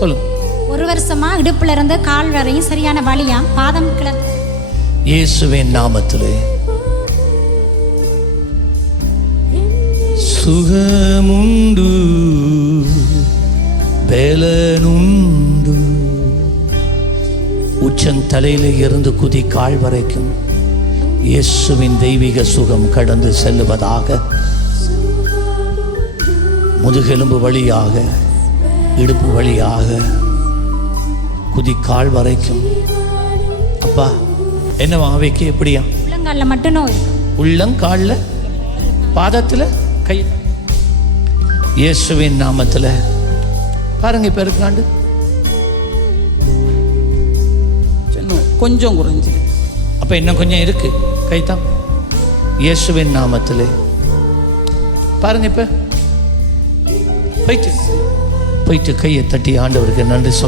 சொல்லுங்க. 1 வருஷமா இடுப்புல இருந்து கால் வரையும் சரியான வலியா, பாதம் கிளர். இயேசுவின் நாமத்திலே சுகமுண்டு, பலனுண்டு. உச்சந்தலையில இருந்து குதி கால் வரைக்கும் இயேசுவின் தெய்வீக சுகம் கடந்து செல்லுவதாக. முதுகெலும்பு வழியாக, இடுப்பு வழியாக, குதிக்கால் வரைக்கும். அப்பா, என்ன ஆவைக்கு எப்படியா? உள்ளங்காலில் மட்டும் நோய். உள்ளங்காலில், பாதத்தில், கை. இயேசுவின் நாமத்தில் பாருங்க. இப்போ இருக்காண்டு கொஞ்சம் குறைஞ்சிரு. அப்போ இன்னும் கொஞ்சம் இருக்கு. கைத்தான். இயேசுவின் நாமத்தில் பாருங்க. இப்போ போயிட்டு கையை தட்டி ஆண்டவருக்கு நன்றி சொல்ல.